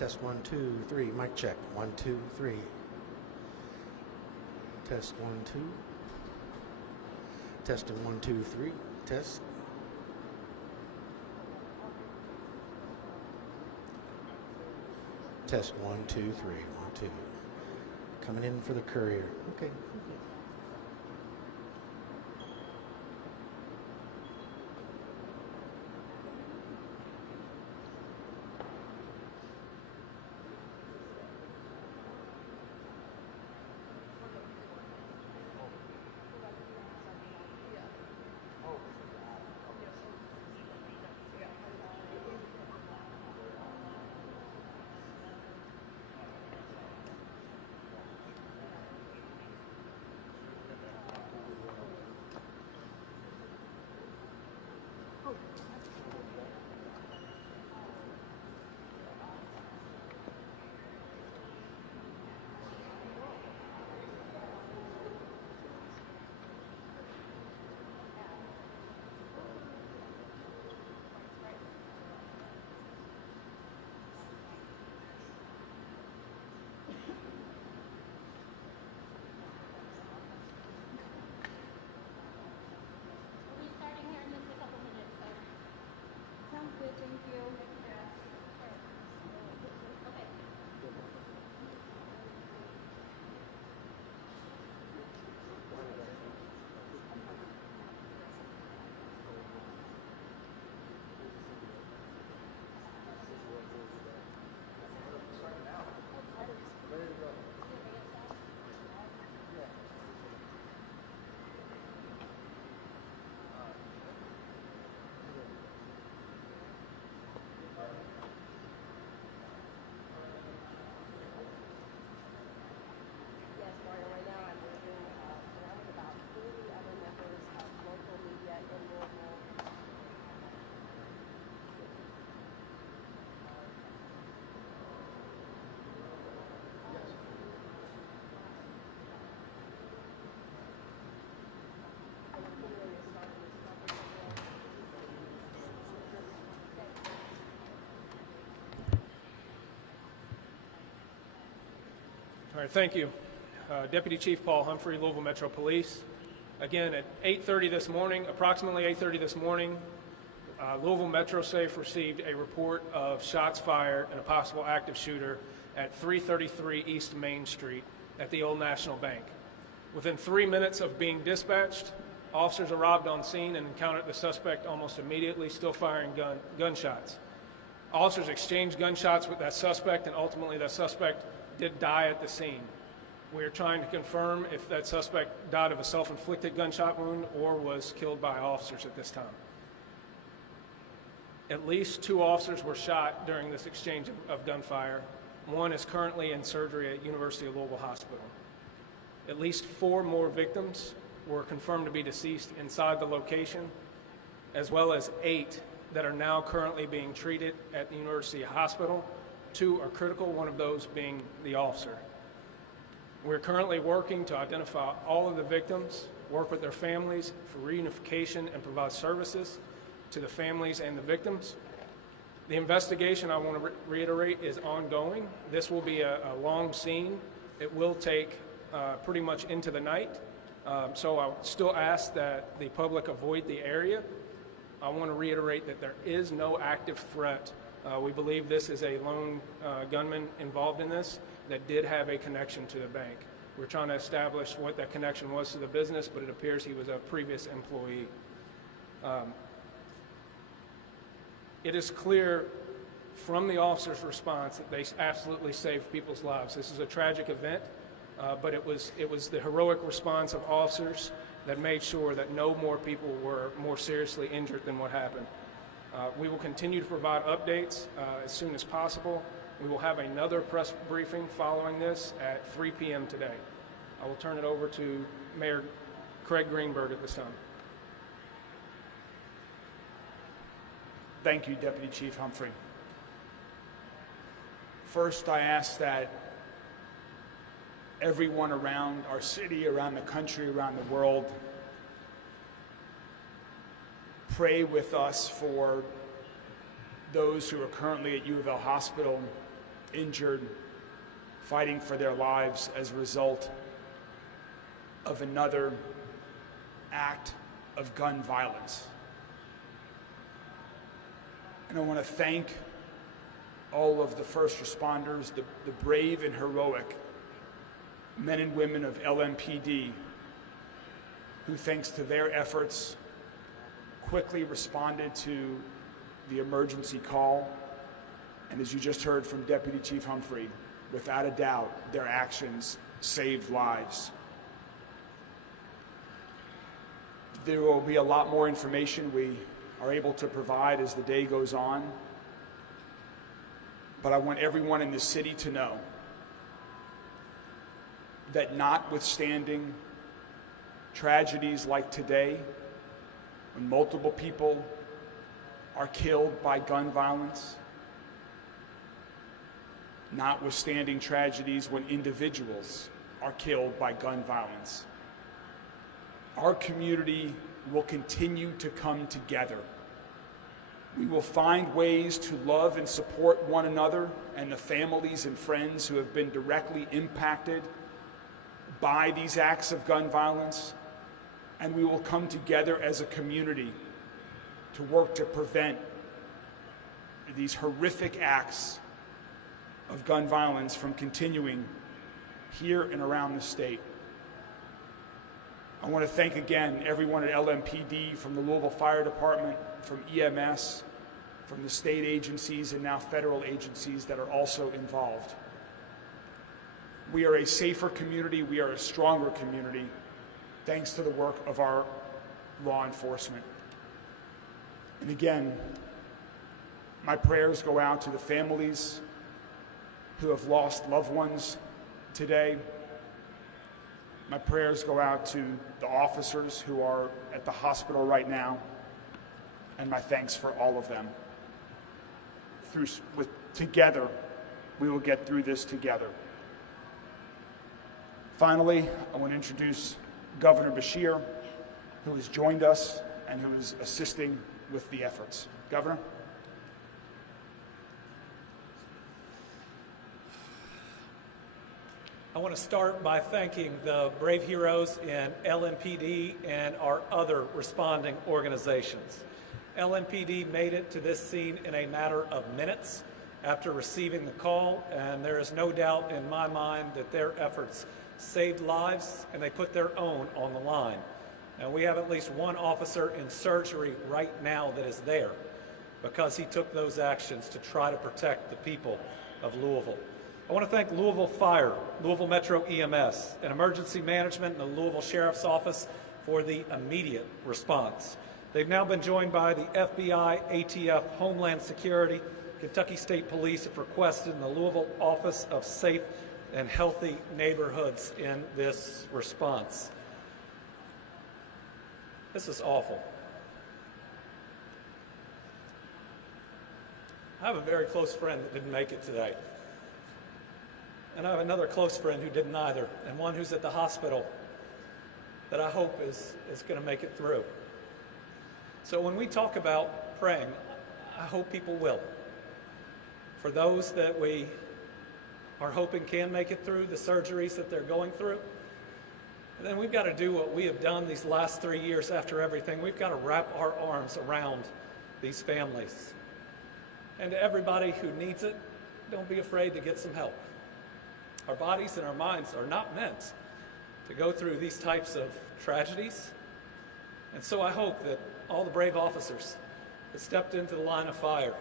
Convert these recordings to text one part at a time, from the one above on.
Test 1, 2, 3. Mic check. 1, 2, 3. Test 1, 2. Testing 1, 2, 3. Test. Test 1, 2, 3. 1, 2. Coming in for the courier. Okay. All right, thank you. Deputy Chief Paul Humphrey, Louisville Metro Police. Again, at 8:30 this morning, approximately 8:30 this morning, Louisville Metro Safe received a report of shots fired and a possible active shooter at 333 East Main Street at the Old National Bank. Within 3 minutes of being dispatched, officers arrived on scene and encountered the suspect almost immediately, still firing gunshots. Officers exchanged gunshots with that suspect, and ultimately that suspect did die at the scene. We are trying to confirm if that suspect died of a self-inflicted gunshot wound or was killed by officers at this time. At least 2 officers were shot during this exchange of gunfire. One is currently in surgery at University of Louisville Hospital. At least 4 more victims were confirmed to be deceased inside the location, as well as 8 that are now currently being treated at the University Hospital. 2 are critical, one of those being the officer. We're currently working to identify all of the victims, work with their families for reunification, and provide services to the families and the victims. The investigation, I want to reiterate, is ongoing. This will be a long scene. It will take pretty much into the night. So I still ask that the public avoid the area. I want to reiterate that there is no active threat. We believe this is a lone gunman involved in this that did have a connection to the bank. We're trying to establish what that connection was to the business, but it appears he was a previous employee. It is clear from the officer's response that they absolutely saved people's lives. This is a tragic event, but it was the heroic response of officers that made sure that no more people were more seriously injured than what happened. We will continue to provide updates as soon as possible. We will have another press briefing following this at 3 p.m. today. I will turn it over to Mayor Craig Greenberg at this time. Thank you, Deputy Chief Humphrey. First, I ask that everyone around our city, around the country, around the world, pray with us for those who are currently at U of L Hospital injured, fighting for their lives as a result of another act of gun violence. And I want to thank all of the first responders, the brave and heroic men and women of LMPD who, thanks to their efforts, quickly responded to the emergency call. And as you just heard from Deputy Chief Humphrey, without a doubt, their actions saved lives. There will be a lot more information we are able to provide as the day goes on. But I want everyone in this city to know that notwithstanding tragedies like today, when multiple people are killed by gun violence, notwithstanding tragedies when individuals are killed by gun violence, our community will continue to come together. We will find ways to love and support one another and the families and friends who have been directly impacted by these acts of gun violence, and we will come together as a community to work to prevent these horrific acts of gun violence from continuing here and around the state. I want to thank again everyone at LMPD, from the Louisville Fire Department, from EMS, from the state agencies and now federal agencies that are also involved. We are a safer community, we are a stronger community, thanks to the work of our law enforcement. And again, my prayers go out to the families who have lost loved ones today. My prayers go out to the officers who are at the hospital right now, and my thanks for all of them. Together, we will get through this together. Finally, I want to introduce Governor Beshear, who has joined us and who is assisting with the efforts. Governor? I want to start by thanking the brave heroes in LMPD and our other responding organizations. LMPD made it to this scene in a matter of minutes after receiving the call, and there is no doubt in my mind that their efforts saved lives and they put their own on the line. And we have at least one officer in surgery right now that is there because he took those actions to try to protect the people of Louisville. I want to thank Louisville Fire, Louisville Metro EMS, and Emergency Management and the Louisville Sheriff's Office for the immediate response. They've now been joined by the FBI, ATF, Homeland Security, Kentucky State Police have requested in the Louisville Office of Safe and Healthy Neighborhoods in this response. This is awful. I have a very close friend that didn't make it today. And I have another close friend who didn't either, and one who's at the hospital that I hope is going to make it through. So when we talk about praying, I hope people will. For those that we are hoping can make it through the surgeries that they're going through, and then we've got to do what we have done these last 3 years after everything. We've got to wrap our arms around these families. And to everybody who needs it, don't be afraid to get some help. Our bodies and our minds are not meant to go through these types of tragedies. And so I hope that all the brave officers that stepped into the line of fire,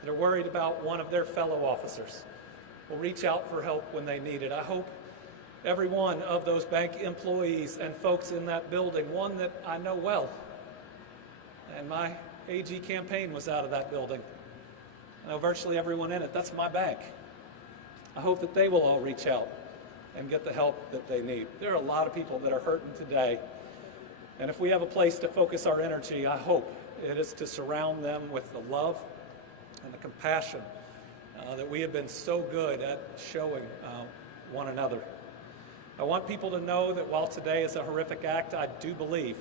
that are worried about one of their fellow officers, will reach out for help when they need it. I hope every one of those bank employees and folks in that building, one that I know well, and my AG campaign was out of that building. I know virtually everyone in it. That's my bank. I hope that they will all reach out and get the help that they need. There are a lot of people that are hurting today, and if we have a place to focus our energy, I hope it is to surround them with the love and the compassion that we have been so good at showing one another. I want people to know that while today is a horrific act, I do believe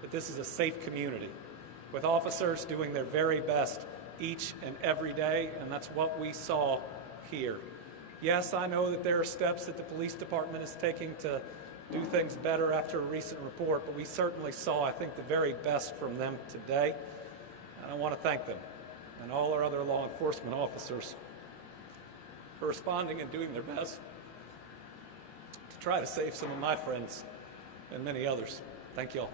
that this is a safe community with officers doing their very best each and every day, and that's what we saw here. Yes, I know that there are steps that the police department is taking to do things better after a recent report, but we certainly saw, I think, the very best from them today. And I want to thank them and all our other law enforcement officers for responding and doing their best to try to save some of my friends and many others. Thank you all.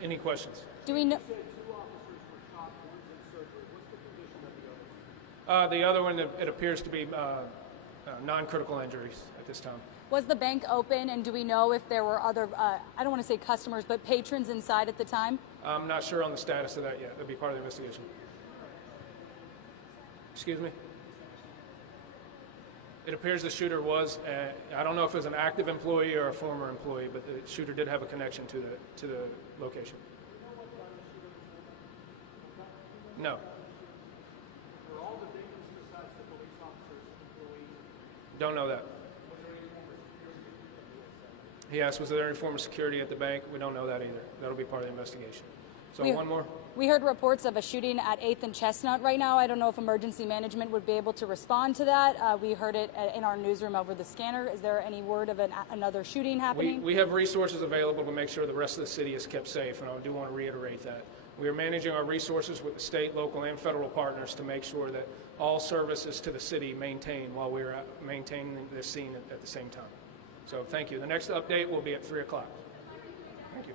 Any questions? Do we know? The other one, it appears to be non-critical injuries at this time. Was the bank open, and do we know if there were other, I don't want to say customers, but patrons inside at the time? I'm not sure on the status of that yet. That'll be part of the investigation. Excuse me? It appears the shooter was, I don't know if it was an active employee or a former employee, but the shooter did have a connection to the location. No. Were all the victims besides the police officers employees? Don't know that. He asked, was there any form of security at the bank? We don't know that either. That'll be part of the investigation. So one more. We heard reports of a shooting at 8th and Chestnut right now. I don't know if emergency management would be able to respond to that. We heard it in our newsroom over the scanner. Is there any word of another shooting happening? We have resources available to make sure the rest of the city is kept safe, and I do want to reiterate that. We are managing our resources with the state, local, and federal partners to make sure that all services to the city maintain while we are maintaining this scene at the same time. So thank you. The next update will be at 3 o'clock. Thank you.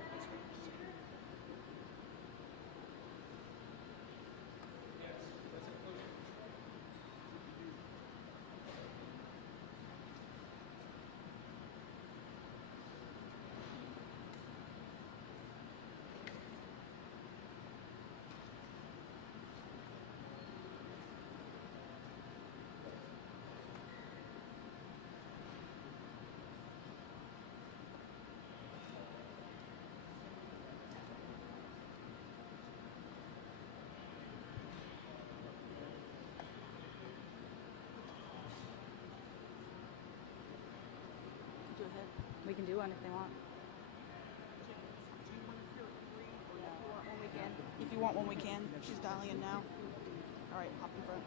We can do one if they want. If you want one, we can. She's dialing in now. All right, hop in front.